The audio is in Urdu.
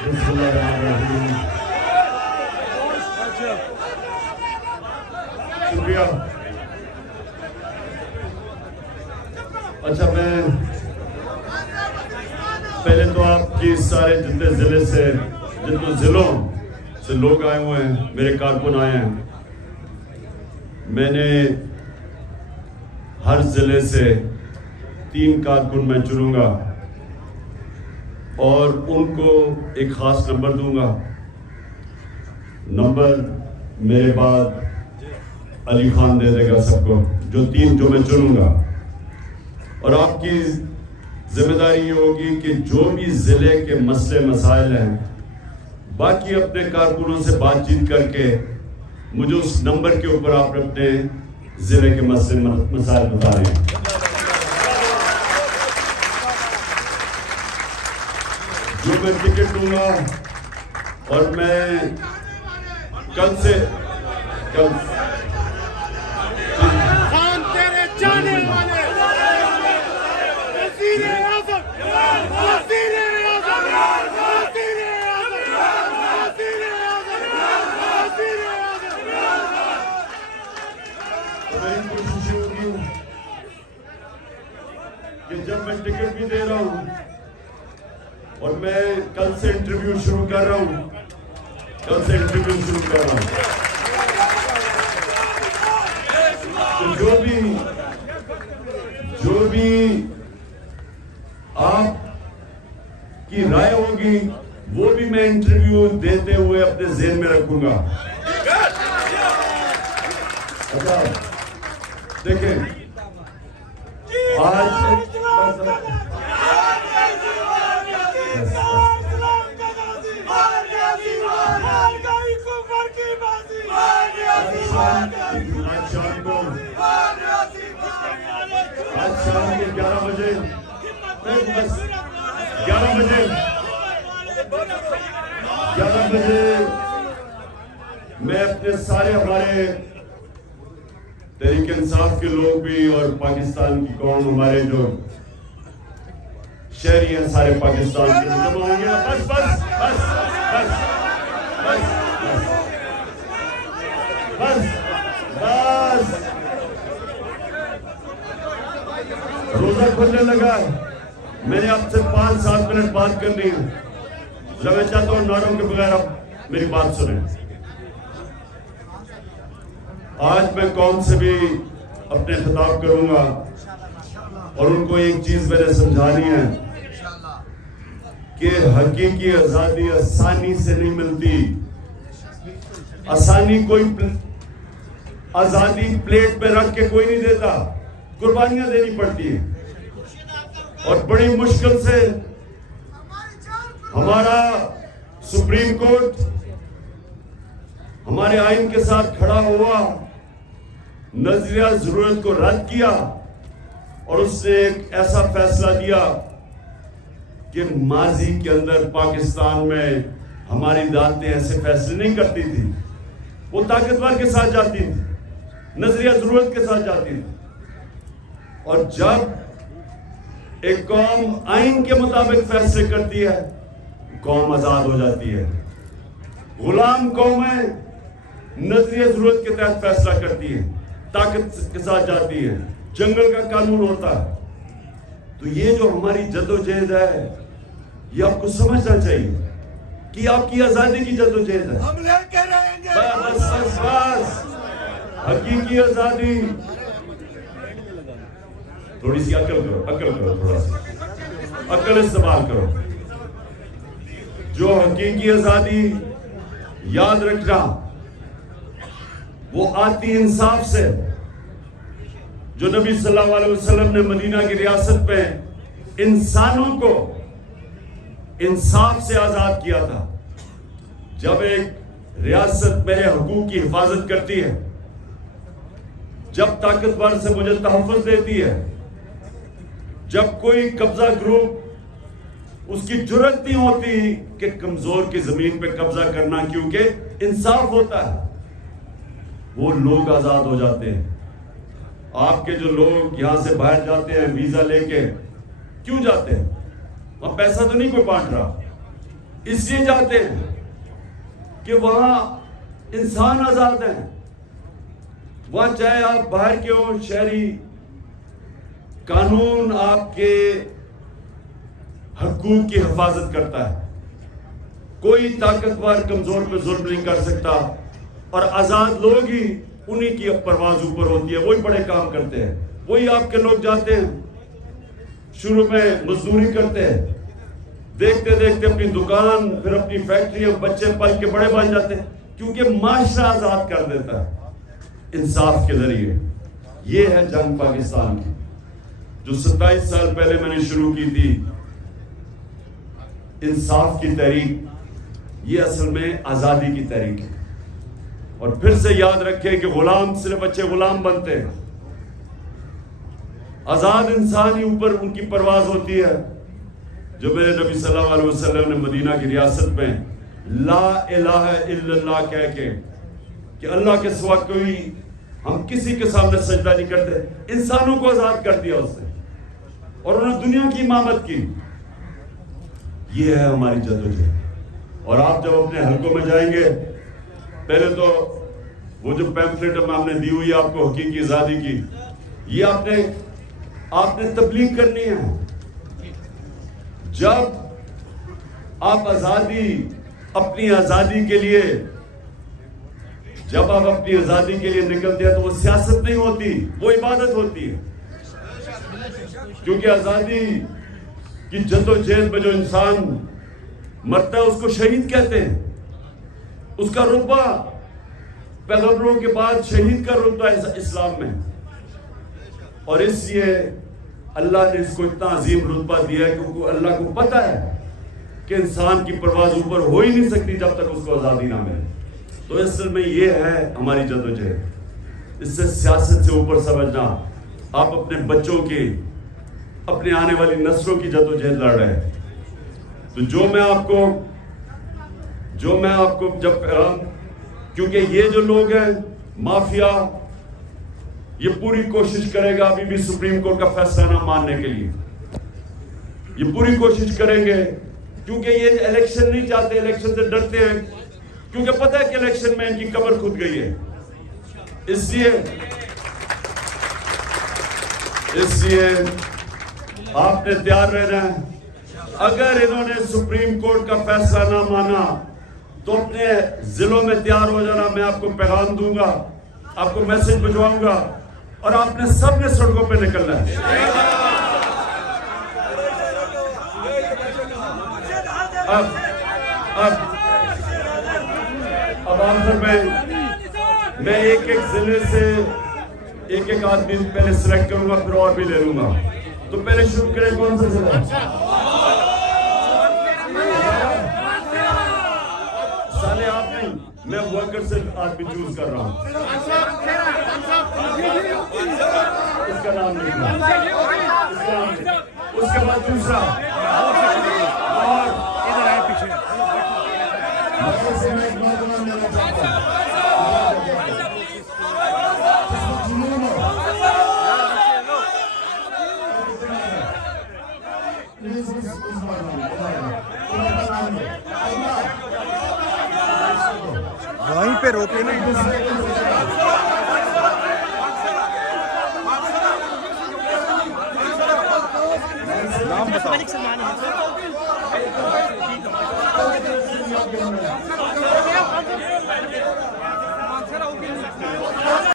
بسم اللہ الرحمن الرحیم. شکریہ. اچھا، میں پہلے تو آپ کی سارے جتنے ضلع سے جتنے ضلعوں سے لوگ آئے ہوئے ہیں، میرے کارکن آئے ہیں، میں نے ہر ضلع سے 3 کارکن میں چنوں گا اور ان کو ایک خاص نمبر دوں گا. نمبر میرے بعد علی خان دے دے گا سب کو، جو 3 جو میں چنوں گا. اور آپ کی ذمہ داری یہ ہوگی کہ جو بھی ضلع کے مسئلے مسائل ہیں، باقی اپنے کارکنوں سے بات چیت کر کے مجھے اس نمبر کے اوپر آپ اپنے ضلع کے مسئلے مسائل بتا رہے ہیں. جو میں ٹکٹ دوں گا اور میں کل سے کوشش ہوگی کہ جب میں ٹکٹ بھی دے رہا ہوں اور میں کل سے انٹرویو شروع کر رہا ہوں تو جو بھی آپ کی رائے ہوگی وہ بھی میں انٹرویو دیتے ہوئے اپنے ذہن میں رکھوں گا. اچھا دیکھیں، آج شام کے 11 بجے میں اپنے سارے ہمارے تحریک انصاف کے لوگ بھی اور پاکستان کی قوم، ہمارے جو شہری ہیں سارے پاکستان کے جمع ہوں گے. بس روزہ کھلنے لگا. میں نے آپ سے 5-7 منٹ بات کرنی ہے. میں چاہتا ہوں نعروں کے بغیر آپ میری بات سنیں. آج میں قوم سے بھی اپنے خطاب کروں گا اور ان کو ایک چیز میں نے سمجھانی ہے کہ حقیقی آزادی آسانی سے نہیں ملتی. آزادی پلیٹ پہ رکھ کے کوئی نہیں دیتا، قربانیاں دینی پڑتی ہیں. اور بڑی مشکل سے ہمارا سپریم کورٹ ہمارے آئین کے ساتھ کھڑا ہوا، نظریہ ضرورت کو رد کیا اور اس نے ایک ایسا فیصلہ دیا کہ ماضی کے اندر پاکستان میں ہماری عدالتیں ایسے فیصلے نہیں کرتی تھی. وہ طاقتور کے ساتھ جاتی تھی، نظریہ ضرورت کے ساتھ جاتی تھی. اور جب ایک قوم آئین کے مطابق فیصلے کرتی ہے، قوم آزاد ہو جاتی ہے. غلام قومیں نظریہ ضرورت کے تحت فیصلہ کرتی ہے، طاقت کے ساتھ جاتی ہے، جنگل کا قانون ہوتا ہے. تو یہ جو ہماری جدوجہد ہے، یہ آپ کو سمجھنا چاہیے کہ آپ کی آزادی کی جدوجہد ہے. ہم لے کے رہیں گے. بس حقیقی آزادی. تھوڑی سی عقل کرو تھوڑا سا عقل استعمال کرو. جو حقیقی آزادی یاد رکھنا وہ آتی انصاف سے. جو نبی صلی اللہ علیہ وسلم نے مدینہ کی ریاست میں انسانوں کو انصاف سے آزاد کیا تھا. جب ایک ریاست میرے حقوق کی حفاظت کرتی ہے، جب طاقتور سے مجھے تحفظ دیتی ہے، جب کوئی قبضہ گروپ اس کی جرأت نہیں ہوتی کہ کمزور کی زمین پہ قبضہ کرنا، کیونکہ انصاف ہوتا ہے، وہ لوگ آزاد ہو جاتے ہیں. آپ کے جو لوگ یہاں سے باہر جاتے ہیں ویزا لے کے، کیوں جاتے ہیں؟ وہاں پیسہ تو نہیں کوئی بانٹ رہا. اس لیے جاتے ہیں کہ وہاں انسان آزاد ہیں. وہاں چاہے آپ باہر کے ہوں شہری، قانون آپ کے حقوق کی حفاظت کرتا ہے. کوئی طاقتور کمزور پہ ظلم نہیں کر سکتا، اور آزاد لوگ ہی انہی کی پرواز اوپر ہوتی ہے. وہی بڑے کام کرتے ہیں. وہی آپ کے لوگ جاتے ہیں، شروع میں مزدوری کرتے ہیں، دیکھتے دیکھتے اپنی دکان، پھر اپنی فیکٹری، بچے پل کے بڑے بن جاتے ہیں، کیونکہ معاشرہ آزاد کر دیتا ہے انصاف کے ذریعے. یہ ہے جنگ پاکستان کی، جو 27 سال پہلے میں نے شروع کی تھی. انصاف کی تحریک یہ اصل میں آزادی کی تحریک ہے. اور پھر سے یاد رکھیں کہ غلام صرف اچھے غلام بنتے ہیں، آزاد انسان ہی اوپر ان کی پرواز ہوتی ہے. جو میرے نبی صلی اللہ علیہ وسلم نے مدینہ کی ریاست میں لا الہ الا اللہ کہہ کے کہ اللہ کے سوا کوئی، ہم کسی کے سامنے سجدہ نہیں کرتے، انسانوں کو آزاد کر دیا اس نے، اور انہوں نے دنیا کی امامت کی. یہ ہے ہماری جدوجہد. اور آپ جب اپنے حلقوں میں جائیں گے، پہلے تو وہ جو پیمفلیٹ ہم نے دی ہوئی آپ کو حقیقی آزادی کی، یہ آپ نے تبلیغ کرنی ہے. جب آپ اپنی آزادی کے لیے نکلتے ہیں تو وہ سیاست نہیں ہوتی، وہ عبادت ہوتی ہے. کیونکہ آزادی کی جدوجہد میں جو انسان مرتا ہے اس کو شہید کہتے ہیں. اس کا رتبہ پیغمبروں کے بعد شہید کا رتبہ اسلام میں. اور اس لیے اللہ نے اس کو اتنا عظیم رتبہ دیا ہے کیونکہ اللہ کو پتہ ہے کہ انسان کی پرواز اوپر ہو ہی نہیں سکتی جب تک اس کو آزادی نہ ملے. تو اصل میں یہ ہے ہماری جدوجہد. اس سے سیاست سے اوپر سمجھنا، آپ اپنے بچوں کی، اپنے آنے والی نسلوں کی جدوجہد لڑ رہے ہیں. تو جو میں آپ کو جب کیونکہ یہ جو لوگ ہیں مافیا، یہ پوری کوشش کرے گا ابھی بھی سپریم کورٹ کا فیصلہ نہ ماننے کے لیے. یہ پوری کوشش کریں گے کیونکہ یہ الیکشن نہیں چاہتے، الیکشن سے ڈرتے ہیں، کیونکہ پتہ ہے کہ الیکشن میں ان کی قبر کھود گئی ہے. اس لیے آپ نے تیار رہنا ہے. اگر انہوں نے سپریم کورٹ کا فیصلہ نہ مانا تو اپنے ضلعوں میں تیار ہو جانا. میں آپ کو پیغام دوں گا، آپ کو میسج بھجواؤں گا، اور آپ نے سب نے سڑکوں پہ نکلنا ہے. اب آخر میں ایک ضلع سے ایک آدمی پہلے سلیکٹ کروں گا، پھر اور بھی لے لوں گا. تو پہلے شروع کریں کون سا ضلع؟ سالے آپ نہیں، میں ورکر سے آدمی چوز کر رہا ہوں. اس کا نام نہیں، اس کے بعد دوسرا، اور ادھر آئے پیچھے. وہیں پہ روکے نا. نام بتاؤ.